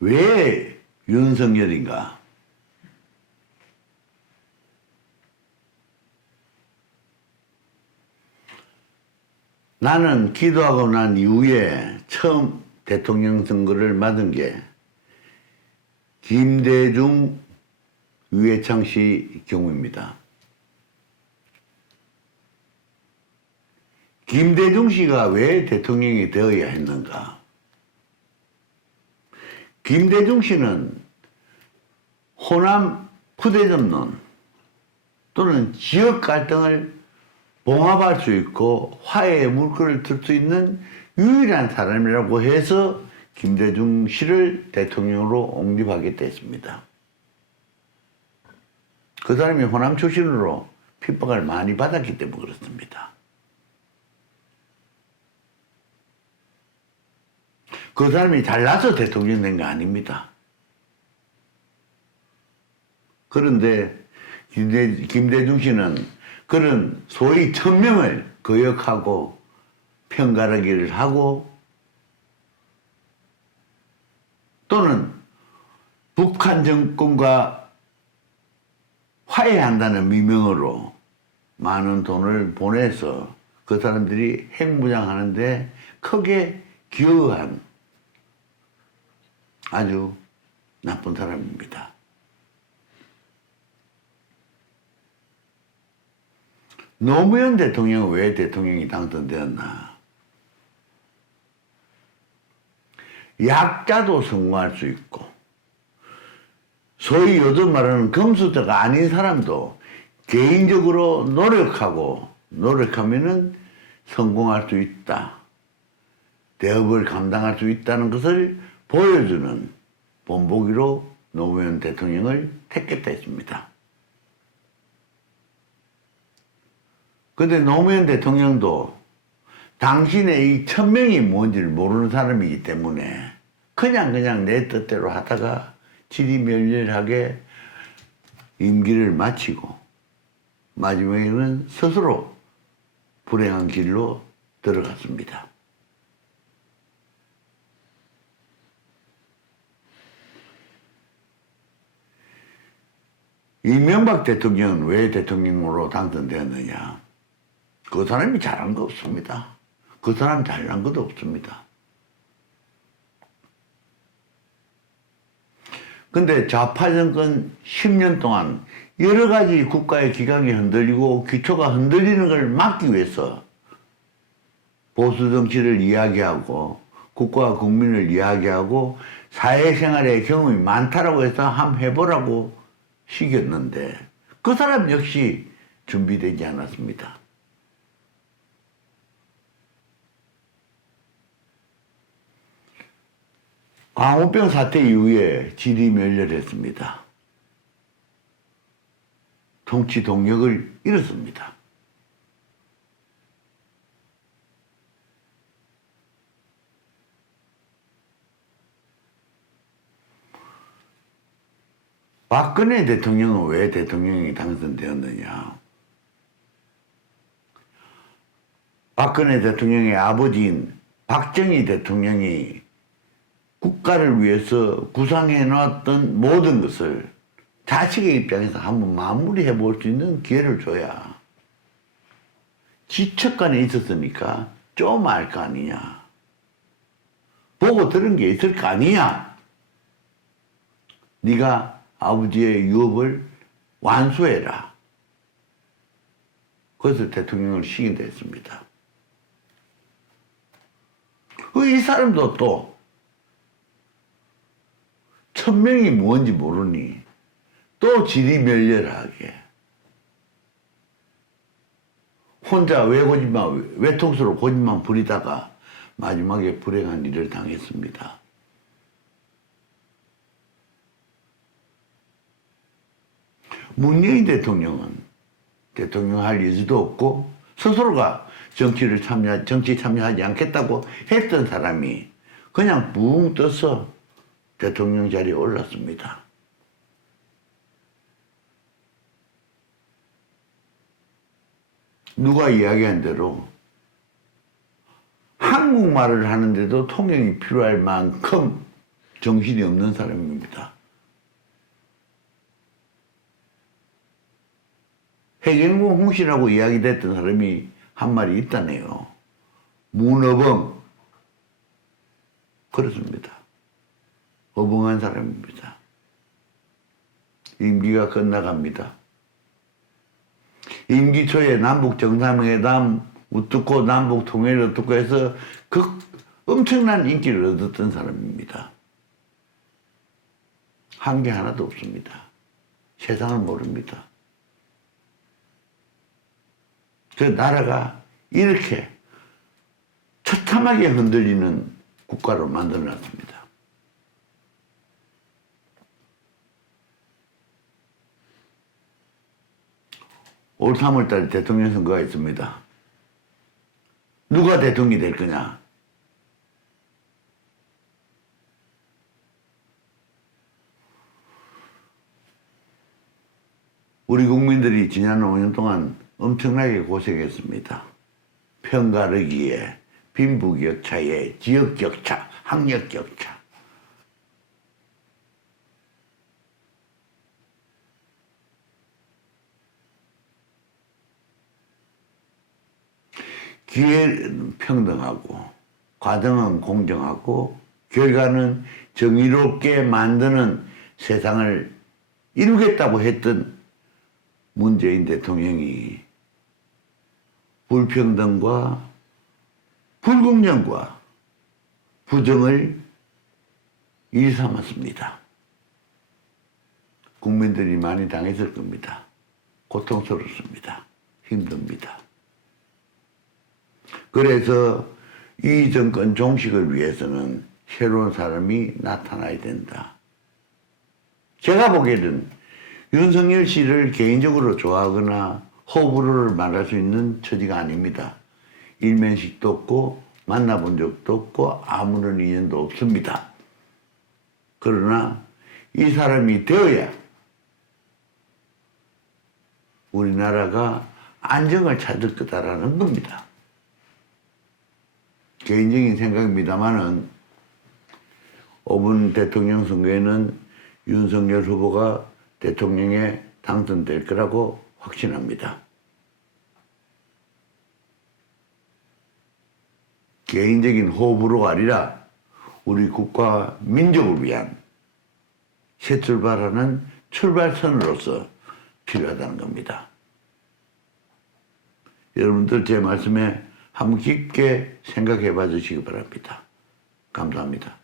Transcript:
왜 윤석열인가? 나는 기도하고 난 이후에 처음 대통령 선거를 맡은 게 김대중, 유해창 씨 경우입니다. 김대중 씨가 왜 대통령이 되어야 했는가? 김대중 씨는 호남 푸대접론 또는 지역 갈등을 봉합할 수 있고 화해의 물꼬를 틀수 있는 유일한 사람이라고 해서 김대중 씨를 대통령으로 옹립하게 됐습니다. 그 사람이 호남 출신으로 핍박을 많이 받았기 때문에 그렇습니다. 그 사람이 잘나서 대통령 된 거 아닙니다. 그런데 김대, 김대중 씨는 그런 소위 천명을 거역하고 편가르기를 하고 또는 북한 정권과 화해한다는 미명으로 많은 돈을 보내서 그 사람들이 핵무장하는데 크게 기여한 아주 나쁜 사람입니다. 노무현 대통령은 왜 대통령이 당선되었나? 약자도 성공할 수 있고, 소위 요즘 말하는 금수저가 아닌 사람도 개인적으로 노력하고, 노력하면은 성공할 수 있다. 대업을 감당할 수 있다는 것을 보여주는 본보기로 노무현 대통령을 택했다 했습니다. 근데 노무현 대통령도 당신의 이 천명이 뭔지를 모르는 사람이기 때문에 그냥 그냥 내 뜻대로 하다가 지리멸렬하게 임기를 마치고 마지막에는 스스로 불행한 길로 들어갔습니다. 이명박 대통령은 왜 대통령으로 당선되었느냐? 그 사람이 잘한 거 없습니다. 그 사람 잘난 것도 없습니다. 근데 좌파 정권 10년 동안 여러 가지 국가의 기강이 흔들리고 기초가 흔들리는 걸 막기 위해서 보수 정치를 이야기하고 국가와 국민을 이야기하고 사회생활의 경험이 많다라고 해서 한번 해보라고 시켰는데 그 사람 역시 준비되지 않았습니다. 광우병 사태 이후에 질이 멸렬했습니다. 통치 동력을 잃었습니다. 박근혜 대통령은 왜 대통령이 당선되었느냐? 박근혜 대통령의 아버지인 박정희 대통령이 국가를 위해서 구상해 놨던 모든 것을 자식의 입장에서 한번 마무리해 볼 수 있는 기회를 줘야 지척간에 있었으니까 좀 알 거 아니냐. 보고 들은 게 있을 거 아니냐. 네가 아버지의 유업을 완수해라. 그래서 대통령을 시킨됐습니다. 이 사람도 또 천명이 뭔지 모르니 또 지리멸렬하게 혼자 외고집만 외통수로 고집만 부리다가 마지막에 불행한 일을 당했습니다. 문재인 대통령은 대통령 할 여지도 없고 스스로가 정치를 참여 정치 참여하지 않겠다고 했던 사람이 그냥 붕 떠서 대통령 자리에 올랐습니다. 누가 이야기한 대로 한국말을 하는데도 통역이 필요할 만큼 정신이 없는 사람입니다. 해경공 홍씨라고 이야기됐던 사람이 한 말이 있다네요. 문어벙. 그렇습니다. 어벙한 사람입니다. 임기가 끝나갑니다. 임기 초에 남북 정상회담 우뚝고 남북 통일을 듣고 해서 그 엄청난 인기를 얻었던 사람입니다. 한 게 하나도 없습니다. 세상을 모릅니다. 그 나라가 이렇게 처참하게 흔들리는 국가로 만들어놨습니다. 올 3월달 대통령 선거가 있습니다. 누가 대통령이 될 거냐? 우리 국민들이 지난 5년 동안 엄청나게 고생했습니다. 편가르기에, 빈부격차에, 지역격차, 학력격차. 기회는 평등하고, 과정은 공정하고, 결과는 정의롭게 만드는 세상을 이루겠다고 했던 문재인 대통령이 불평등과 불공정과 부정을 일삼았습니다. 국민들이 많이 당했을 겁니다. 고통스럽습니다. 힘듭니다. 그래서 이 정권 종식을 위해서는 새로운 사람이 나타나야 된다. 제가 보기에는 윤석열 씨를 개인적으로 좋아하거나 호불호를 말할 수 있는 처지가 아닙니다. 일면식도 없고 만나본 적도 없고 아무런 인연도 없습니다. 그러나 이 사람이 되어야 우리나라가 안정을 찾을 거다라는 겁니다. 개인적인 생각입니다만은 5분 대통령 선거에는 윤석열 후보가 대통령에 당선될 거라고 확신합니다. 개인적인 호불호가 아니라 우리 국가 민족을 위한 새 출발하는 출발선으로서 필요하다는 겁니다. 여러분들 제 말씀에 한번 깊게 생각해 봐 주시기 바랍니다. 감사합니다.